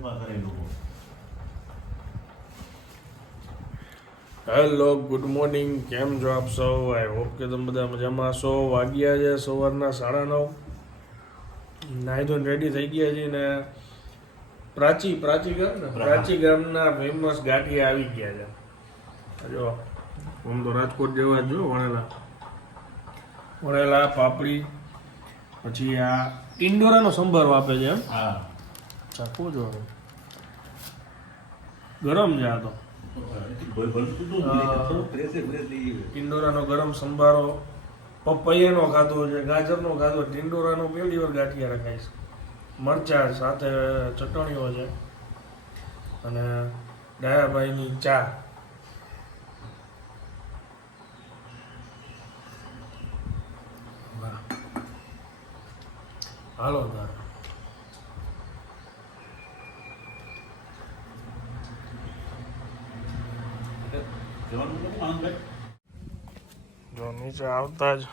ઘરમાં કરે લોકો હેલો ગુડ મોર્નિંગ કેમ છો આપ સૌ? આઈ હોપ કે તમે બધા મજામાં છો વાગ્યા છે સવારના સાડા નવ. નાહી ધોઈને રેડી થઈ ગયા છે ને પ્રાચી પ્રાચી ગામ ને? પ્રાચી ગામના ફેમસ ગાંઠિયા આવી ગયા છે. જો આમ તો રાજકોટ જેવા જો વણેલા. વણેલા પાપડી પછી આ ઇન્ડોરાનો સંભાર આપે છે એમ. હા. ચાખો જો ગરમ છે આ તો. ટિંડોરાનો ગરમ સંભારો પપૈયાનો ખાધો છે ગાજરનો ખાધો ટિંડોરાનો પહેલી વાર ગાંઠિયા રખાય છે. મરચા સાથે ચટણીઓ છે અને ડાયાભાઈની ચા. હાલો તારે. જો નીચે આવતા જ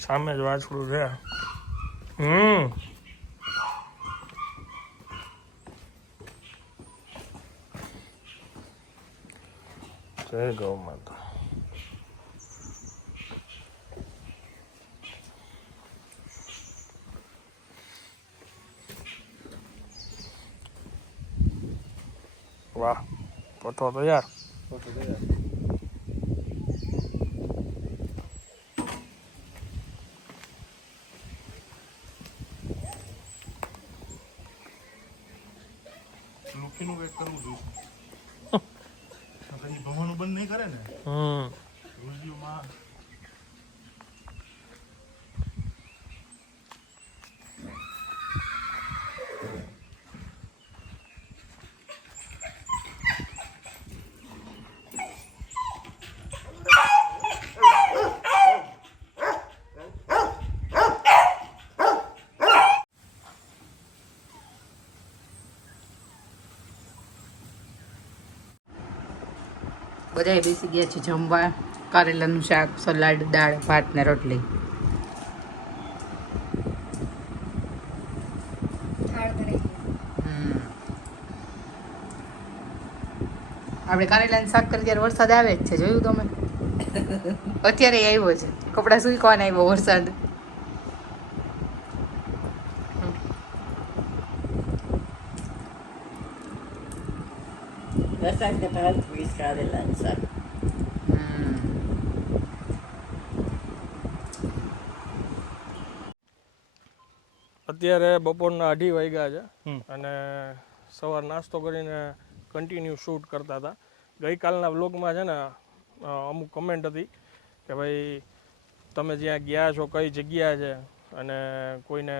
સામે જ વાછડું છે. હમ. જય ગૌ માતા. વાહ પથો તૈયાર. લુકીનું કંઈક કરવું પછી ભણવાનું બંધ નહીં કરે ને? હમ રોજમાં બધાય બેસી ગયા છે જમવા. કારેલાનું શાક સલાડ દાળ ભાત ને રોટલી. હમ. આપણે કારેલાનું શાક કરી ત્યારે વરસાદ આવે જ છે જોયું તમે? અત્યારે આવ્યો છે. કપડા સુકવાના આવ્યો વરસાદ? વરસાદ ને ભાત વીસ કાઢેલા શાક હમ. અત્યારે બપોરના અઢી વાગ્યા છે અને સવાર નાસ્તો કરીને કન્ટિન્યુ શૂટ કરતા હતા. ગઈકાલના વ્લોગમાં છે ને અમુક કમેન્ટ હતી કે ભાઈ તમે જ્યાં ગયા છો કઈ જગ્યા છે? અને કોઈને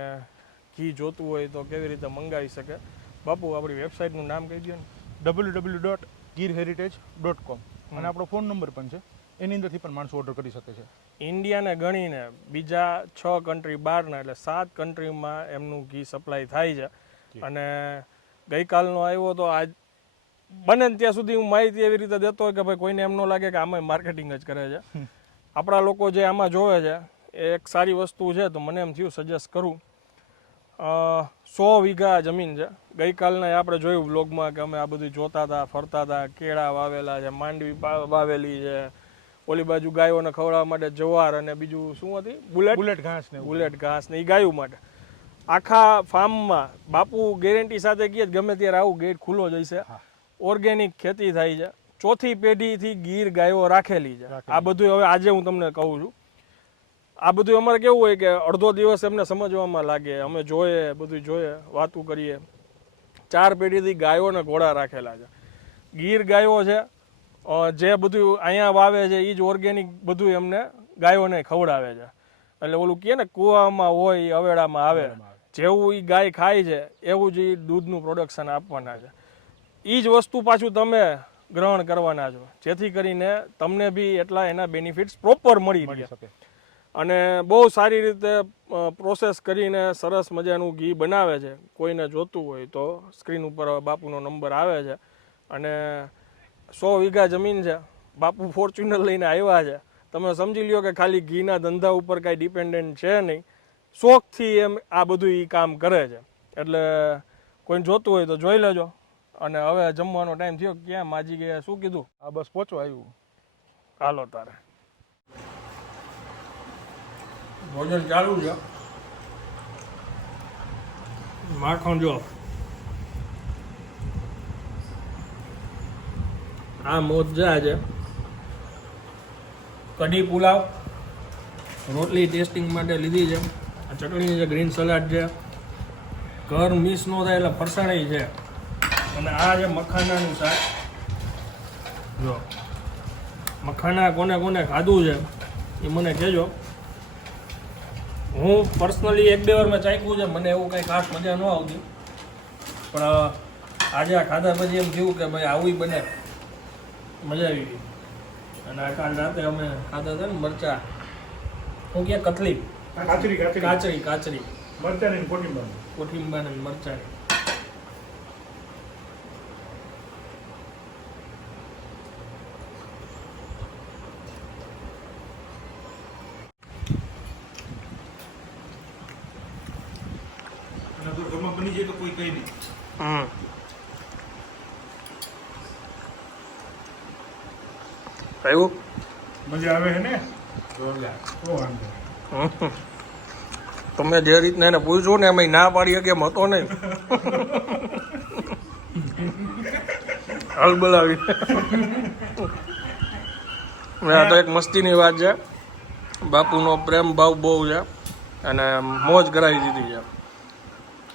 ઘી જોતું હોય તો કેવી રીતે મંગાવી શકે? બાપુ આપણી વેબસાઇટનું નામ કહી દો ને. W W dot Gir heritage dot com અને આપણો ફોન નંબર પણ છે. એની અંદરથી પણ માણસો ઓર્ડર કરી શકે છે. ઇન્ડિયાને ગણીને બીજા છ કન્ટ્રી બહારના એટલે સાત કન્ટ્રીમાં એમનું ઘી સપ્લાય થાય છે. અને ગઈકાલનો આવ્યો તો આજ બને ત્યાં સુધી હું માહિતી એવી રીતે દેતો હોય કે ભાઈ કોઈને એમ ન લાગે કે આમાં માર્કેટિંગ જ કરે છે. આપણા લોકો જે આમાં જોવે છે એ એક સારી વસ્તુ છે તો મને એમ થયું સજેસ્ટ કરું. સો વીઘા જમીન છે. ગઈકાલના આપણે જોયું બ્લોગમાં કે અમે આ બધું જોતા હતા ફરતા હતા કેળા વાવેલા છે માંડવી વાવેલી છે ઓલી બાજુ ગાયોને ખવડાવવા માટે જવાર અને બીજું શું હતી? બુલેટ? બુલેટ ઘાસ ને. બુલેટ ઘાસ ને એ ગાયું માટે. આખા ફાર્મમાં બાપુ ગેરંટી સાથે કહીએ જ ગમે ત્યારે આવું ગેટ ખુલ્લો જશે ઓર્ગેનિક ખેતી થાય છે. ચોથી પેઢીથી ગીર ગાયો રાખેલી છે. આ બધું હવે આજે હું તમને કહું છું. આ બધું અમારે કેવું હોય કે અડધો દિવસ એમને સમજવામાં લાગે. અમે જોઈએ બધું જોઈએ, વાતું કરીએ. ચાર પેઢીથી ગાયો ને ઘોડા રાખેલા છે. ગીર ગાયો છે જે બધું અહીંયા વાવે છે એ જ ઓર્ગેનિક બધું એમને ગાયોને ખવડાવે છે. એટલે ઓલું કહે ને, કૂવામાં હોય એ અવેડામાં આવે. જેવું એ ગાય ખાય છે, એવું જ એ દૂધનું પ્રોડક્શન આપવાના છે. એ જ વસ્તુ પાછું તમે ગ્રહણ કરવાના છો. જેથી કરીને તમને બી એટલા એના બેનિફિટ્સ પ્રોપર મળી શકે. અને બહુ સારી રીતે પ્રોસેસ કરીને સરસ મજાનું ઘી બનાવે છે. કોઈને જોતું હોય તો સ્ક્રીન ઉપર બાપુનો નંબર આવે છે અને સો વીઘા જમીન છે. બાપુ ફોર્ચ્યુનર લઈને આવ્યા છે. તમે સમજી લ્યો કે ખાલી ઘીના ધંધા ઉપર કાંઈ ડિપેન્ડન્ટ છે નહીં. શોખથી એમ આ બધું એ કામ કરે છે. એટલે કોઈને જોતું હોય તો જોઈ લેજો. અને હવે જમવાનો ટાઈમ થયો. ક્યાં માજી ગયા? શું કીધું? આ બસ પહોંચવા આવ્યું હાલો તારે. ભોજન ચાલુ છે. માખણ જો. આ મોજા છે કઢી પુલાવ, રોટલી ટેસ્ટિંગ માટે લીધી છે. આ ચટણી છે, ગ્રીન સલાડ છે. ઘર મિસ ન થાય એટલે ફરસાણી છે. અને આ છે મખાનાનું શાક. જો. મખાના કોને કોને ખાધું છે, એ મને કહેજો. હું પર્સનલી એક બે વારમાં ચાખ્યું છે મને એવું કંઈ ખાસ મજા ન આવતી. પણ આજે આ ખાધા પછી એમ થયું કે ભાઈ આવું બને. મજા આવી ગઈ. અને આ કાલ રાતે અમે ખાધા હતા ને મરચા. હું ક્યાં કતલી કાચરી કાચરી કાચરી કાચરી. મરચાની કોઠિંબા કોઠીંબા ને મરચા અને બની જાય તો કોઈ કઈ નહીં. હમ. આવ્યું મજા આવે છે ને. તમે જે રીતના એને પૂછ્યું ને એમાં ના પાડી શકે એમ હતો નહીં. હાલ બોલાવી. આ તો એક મસ્તીની વાત છે. બાપુનો પ્રેમ ભાવ બહુ છે. અને મોજ કરાવી દીધી છે.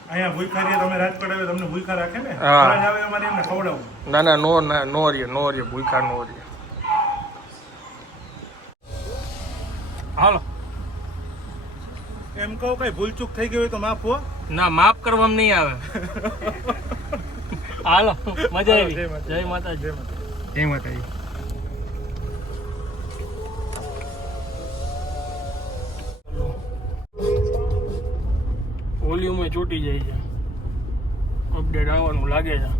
અહીંયા ભૂખા રહીએ તમે રાજકોટ આવે તમને ભૂખા રાખે ને? હા. આવે અમારે એમને ખવડાવું ના ના નો ના નો રે નો રે ભૂખા નો રે હાલો. એમ કહો કઈ ભૂલચૂક થઈ ગઈ હોય તો માફ હો. ના માફ કરવામાં નહીં આવે. હાલો મજા આવી. જય માતાજી. જય માતાજી. માતા જય માતાજી. વોલ્યુમ ચોટી જાય છે. અપડેટ આવવાનું લાગે છે.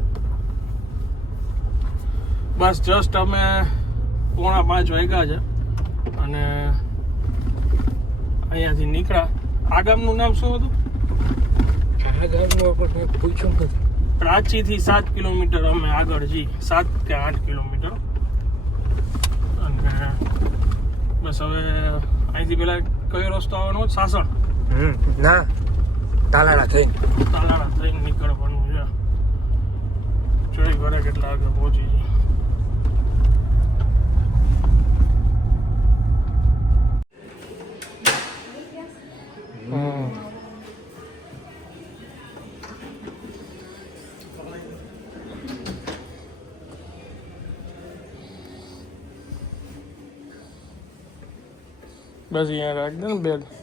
બસ જસ્ટ અમે પોણા પાંચ વાગ્યા છે અને અહીંયાથી નીકળ્યા. આ ગામનું નામ શું હતું? પ્રાચીથી સાત કિલોમીટર અમે આગળ જઈ સાત કે આઠ કિલોમીટર. અને બસ હવે અહીંથી પેલા કયો રસ્તો આવવાનો? સાસણ. ના. તાલાળા થઈને તાલાળા થઈને નીકળવાનું છે જોઈ ઘરે કેટલા આગળ પહોંચી છે બસ અહીંયા રાખ દે ને બેગ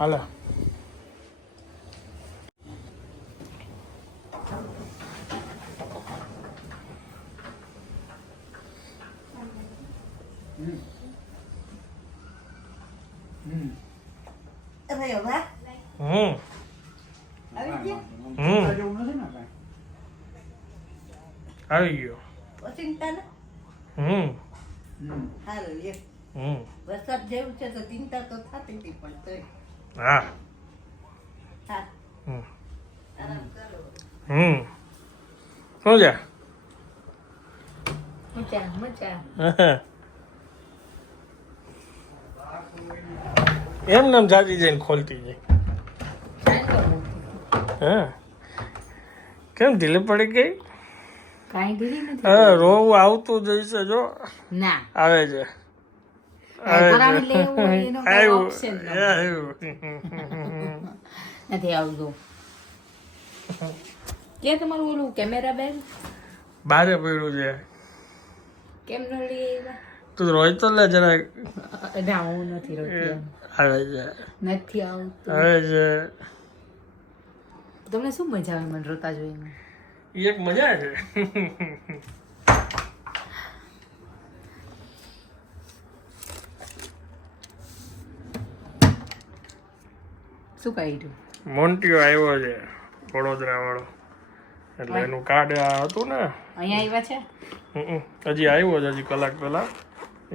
હાલા. હમ. આવી ગયા. હમ. સારું લે હમ. વરસાદ જેવું છે તો ચિંતા તો થતી હતી પણ તોય. હા. હમ. શું છે? મજા મજા. એમ નામ જાતી જઈને ખોલતી જાય હા. કેમ ઢીલે પડી ગઈ? કાંઈ ઢીલી નથી. હા રોવું આવતું જઈશ જો. ના. આવે છે. લેવું એનો નથી. આવતું કે તમારું ઓલું કેમેરા બેન બારે પડ્યું છે કેમ ન લઈ તું રોય તો લે જરા ના હું નથી રોતી. આવે છે નથી આવતું આવે છે તમને શું મજા આવે મને રોતા જોઈને એક મજા છે શું કાઢ્યું મોન્ટીઓ આવ્યો છે વડોદરા વાળો એટલે એનું કાર્ડ હતું ને? અહીંયા આવ્યા છે? હજી આવ્યો છે હજી કલાક પહેલા.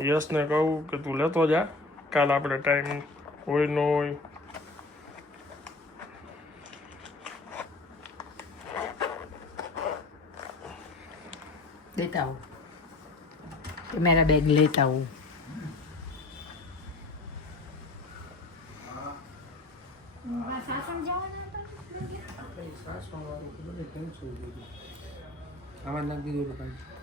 યશને કહું કે તું લેતો જા. કાલ આપણે ટાઈમ હોય ન હોય. લેતા આવું. મેરા બેગ લેતા આવું. નાખી દીધું